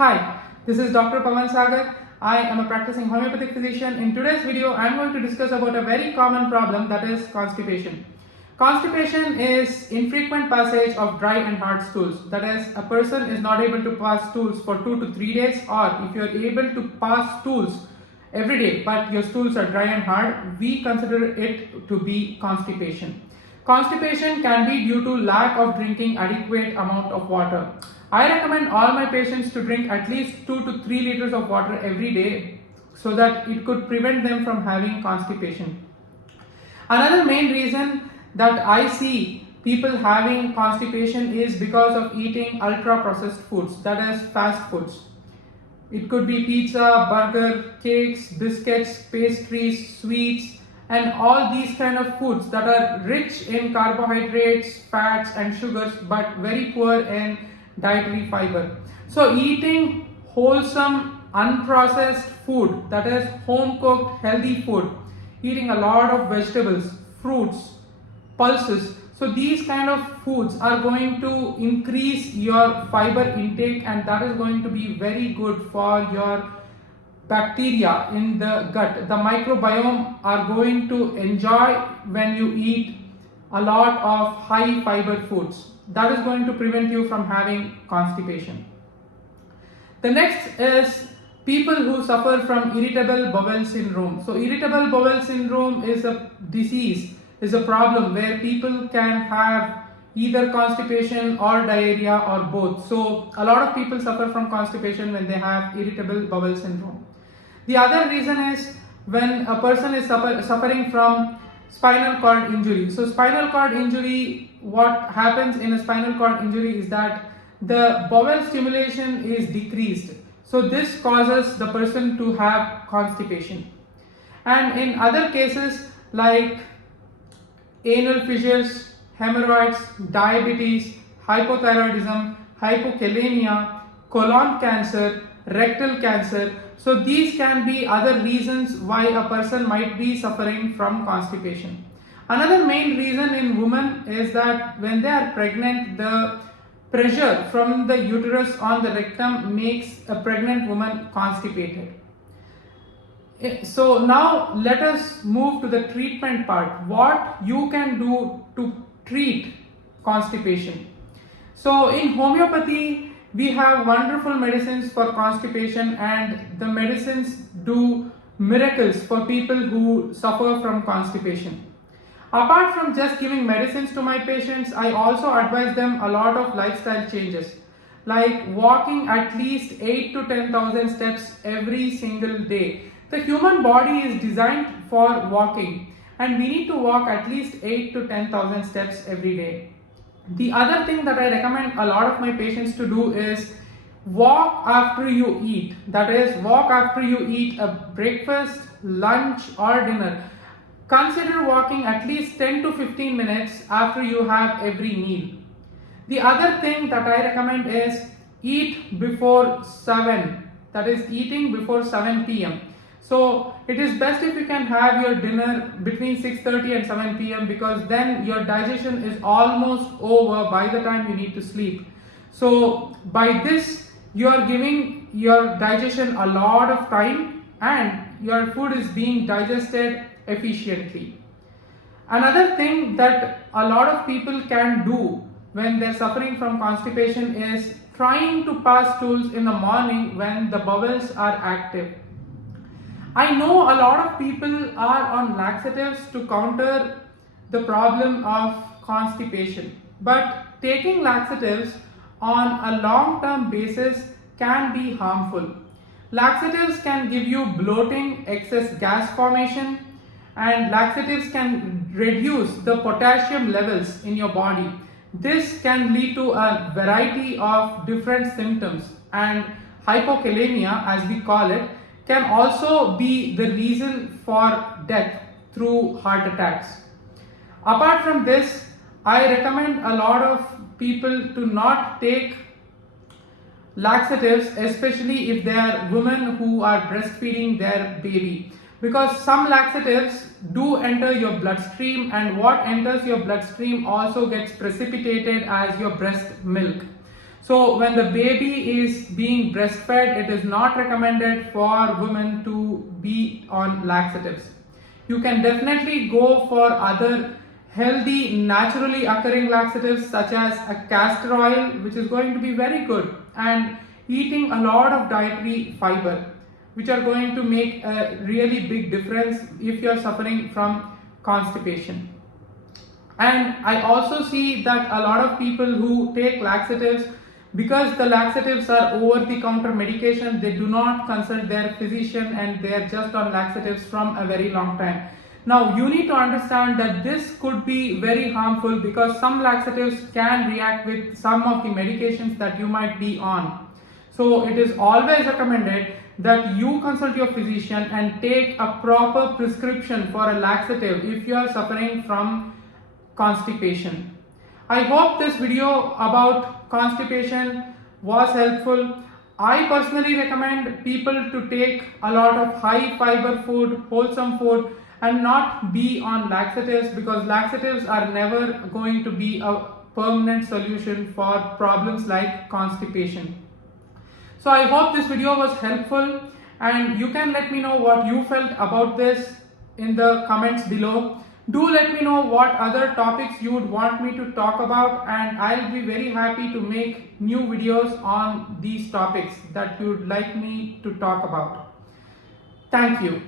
Hi, this is Dr. Pawan Sagar. I am a practicing homeopathic physician. In today's video, I am going to discuss about a very common problem, that is constipation. Constipation is infrequent passage of dry and hard stools. That is, a person is not able to pass stools for 2 to 3 days, or if you are able to pass stools every day but your stools are dry and hard, we consider it to be constipation. Constipation can be due to lack of drinking adequate amount of water. I recommend all my patients to drink at least 2 to 3 liters of water every day so that it could prevent them from having constipation. Another main reason that I see people having constipation is because of eating ultra processed foods, that is fast foods. It could be pizza, burger, cakes, biscuits, pastries, sweets, and all these kind of foods that are rich in carbohydrates, fats and sugars but very poor in dietary fiber. So eating wholesome unprocessed food, that is home cooked healthy food, eating a lot of vegetables, fruits, pulses, so these kind of foods are going to increase your fiber intake, and that is going to be very good for your bacteria in the gut. The microbiome are going to enjoy when you eat a lot of high fiber foods. That is going to prevent you from having constipation. The next is people who suffer from irritable bowel syndrome. So irritable bowel syndrome is a disease, is a problem where people can have either constipation or diarrhea or both. So a lot of people suffer from constipation when they have irritable bowel syndrome. The other reason is when a person is suffering from spinal cord injury. So spinal cord injury, what happens in a spinal cord injury is that the bowel stimulation is decreased. So this causes the person to have constipation. And in other cases like anal fissures, hemorrhoids, diabetes, hypothyroidism, hypokalemia, colon cancer, rectal cancer, so these can be other reasons why a person might be suffering from constipation. Another main reason in women is that when they are pregnant, the pressure from the uterus on the rectum makes a pregnant woman constipated. So now let us move to the treatment part. What you can do to treat constipation. So in homeopathy, we have wonderful medicines for constipation, and the medicines do miracles for people who suffer from constipation. Apart from just giving medicines to my patients, I also advise them a lot of lifestyle changes, like walking at least 8 to 10,000 steps every single day. The human body is designed for walking, and we need to walk at least 8 to 10,000 steps every day. The other thing that I recommend a lot of my patients to do is walk after you eat. That is, walk after you eat a breakfast, lunch or dinner. Consider walking at least 10 to 15 minutes after you have every meal. The other thing that I recommend is eat before 7. That is, eating before 7 p.m. So it is best if you can have your dinner between 6:30 and 7 p.m. because then your digestion is almost over by the time you need to sleep. So by this you are giving your digestion a lot of time and your food is being digested efficiently. Another thing that a lot of people can do when they're suffering from constipation is trying to pass stools in the morning when the bowels are active. I know a lot of people are on laxatives to counter the problem of constipation, but taking laxatives on a long-term basis can be harmful. Laxatives can give you bloating, excess gas formation, and laxatives can reduce the potassium levels in your body. This can lead to a variety of different symptoms, and hypokalemia, as we call it, can also be the reason for death through heart attacks. Apart from this, I recommend a lot of people to not take laxatives, especially if they are women who are breastfeeding their baby, because some laxatives do enter your bloodstream, and what enters your bloodstream also gets precipitated as your breast milk. So when the baby is being breastfed, it is not recommended for women to be on laxatives. You can definitely go for other healthy, naturally occurring laxatives such as a castor oil, which is going to be very good, and eating a lot of dietary fiber, which are going to make a really big difference if you are suffering from constipation. And I also see that a lot of people who take laxatives, because the laxatives are over the counter medication, they do not consult their physician and they are just on laxatives from a very long time. Now you need to understand that this could be very harmful because some laxatives can react with some of the medications that you might be on. So it is always recommended that you consult your physician and take a proper prescription for a laxative if you are suffering from constipation. I hope this video about constipation was helpful. I personally recommend people to take a lot of high fiber food, wholesome food, and not be on laxatives, because laxatives are never going to be a permanent solution for problems like constipation. So I hope this video was helpful, and you can let me know what you felt about this in the comments below. Do let me know what other topics you would want me to talk about, and I'll be very happy to make new videos on these topics that you would like me to talk about. Thank you.